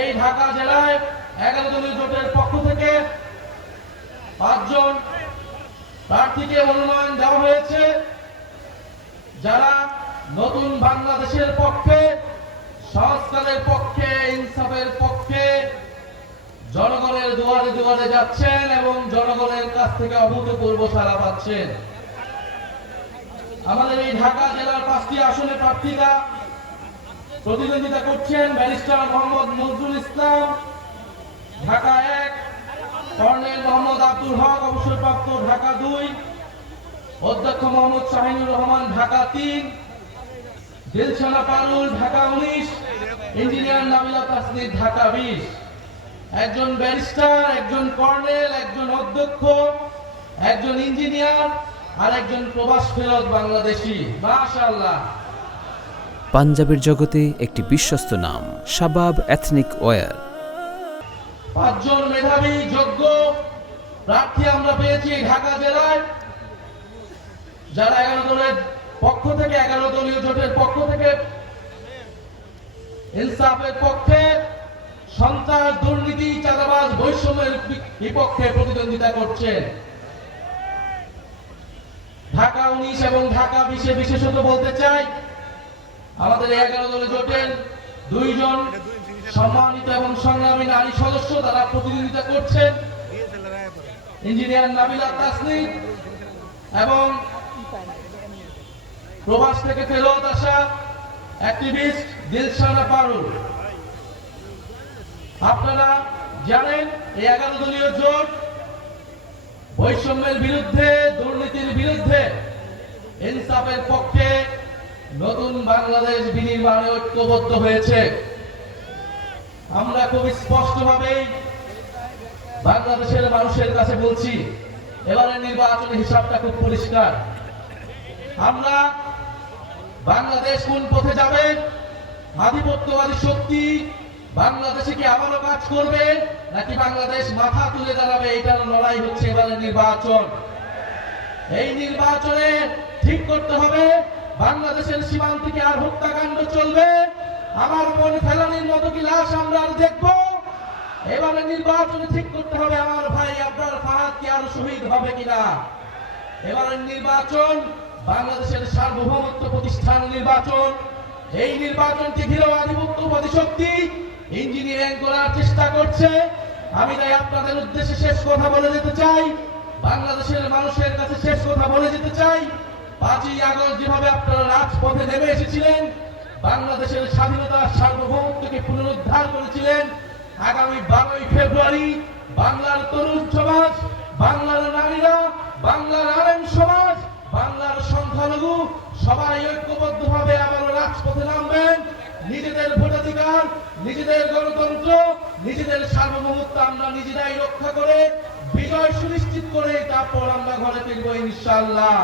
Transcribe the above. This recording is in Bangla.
এই ঢাকা জেলায় 11 দলীয় জোটের পক্ষ থেকে 5 জন প্রার্থীকে মনোনয়ন দেওয়া হয়েছে, যারা নতুন বাংলাদেশের পক্ষে, সংস্কারের পক্ষে, ইনসাফের পক্ষে জনগণের দুয়ারে দুয়ারে যাচ্ছেন এবং জনগণের কাছ থেকে অভূতপূর্ব সাড়া পাচ্ছেন। আমাদের এই ঢাকা জেলার 5টি আসনে প্রার্থীরা প্রতিদ্বন্দ্বিতা করছেন। ব্যারিস্টার মোহাম্মদ নজরুল ইসলাম, ঢাকা 1; কর্নেল মোহাম্মদ আব্দুল হক, অবসরপ্রাপ্ত, ঢাকা 2; অধ্যক্ষ মোহাম্মদ শাহিনুর রহমান, ঢাকা 3; দিলশানা পারুল, ঢাকা 19; ইঞ্জিনিয়ার নাবিলা তাসনিদ, ঢাকা 20। একজন ব্যারিস্টার, একজন কর্নেল, একজন অধ্যক্ষ, একজন ইঞ্জিনিয়ার আর একজন প্রবাস ফেরত বাংলাদেশি। মাশাআল্লাহ। পাঞ্জাবের জগতে একটি বিশ্বস্ত নাম, শাবাব এথনিক ওয়্যার। 5 জন মেধাবী যোগ্য প্রার্থী আমরা পেয়েছি ঢাকা জেলায়, যারা 11 দলের পক্ষ থেকে, 11 দলীয় জোটের পক্ষ থেকে ইনসাফের পক্ষে, সন্ত্রাস, দুর্নীতি, চাঁদাবাজ, বৈষম্যের বিপক্ষে প্রতিদ্বন্দ্বিতা করছেন। ঢাকা 19 এবং ঢাকা 20-এ বিশেষত বলতে চাই, আমাদের 11 দলীয় জোটের 2 জন সম্মানিত এবং সংগ্রামী নারী সদস্য তারা প্রতিদ্বন্দ্বিতা করছেন। ইঞ্জিনিয়ার নাবিলা তাসনিদ এবং প্রবাস থেকে ফেরত আসা অ্যাক্টিভিস্ট দিলশানা পারুল। আপনারা জানেন এই 11 দলীয় জোট বৈষম্যের বিরুদ্ধে, দুর্নীতির বিরুদ্ধে, ইনসাফের পক্ষে নতুন বাংলাদেশ বিনির্মাণে ঐক্যবদ্ধ হয়েছে। আমরা খুব স্পষ্টভাবে বাংলাদেশের মানুষের কাছে বলছি, এবারের নির্বাচনের হিসাবটা খুব পরিষ্কার। আমরা বাংলাদেশ কোন পথে যাবে, আধিপত্যবাদী শক্তি বাংলাদেশে কি আবারও কাজ করবে নাকি বাংলাদেশ মাথা তুলে দাঁড়াবে, এটার লড়াই হচ্ছে এবারের নির্বাচন। এই নির্বাচনে ঠিক করতে হবে বাংলাদেশের সীমান্তে কি আর হত্যাকাণ্ড চলবে, আমার মনে ফেলানির মতো কি লাশ আমরা আর দেখবো। এবারে নির্বাচনে ঠিক করতে হবে আমার ভাই আপনার ফাহাদ কি আর শহীদ হবে কিনা। এবারের নির্বাচন বাংলাদেশের সার্বভৌমত্ব প্রতিষ্ঠান নির্বাচন। এই নির্বাচনকে ঘিরে আধিপত্যবাদী শক্তি ইঞ্জিনিয়ারিং করার চেষ্টা করছে। আমি তাই আপনাদের উদ্দেশ্যে শেষ কথা বলে যেতে চাই, বাংলাদেশের মানুষের কাছে শেষ কথা বলে যেতে চাই, 5ই আগস্ট যেভাবে আপনারা রাজপথে নেমে এসেছিলেন, বাংলাদেশের স্বাধীনতা সার্বভৌমত্বকে পুনরুদ্ধার করেছিলেন, আগামী 12ই ফেব্রুয়ারি বাংলার তরুণ সমাজ, বাংলার নারীরা, বাংলার আলেম সমাজ, বাংলার সংখ্যালঘু সবাই ঐক্যবদ্ধভাবে আবারও রাজপথে নামবেন। নিজেদের ভোটাধিকার, নিজেদের গণতন্ত্র, নিজেদের সার্বভৌমত্ব আমরা নিজেরাই রক্ষা করে বিজয় সুনিশ্চিত করে তারপর আমরা ঘরে ফিরবো ইনশাআল্লাহ।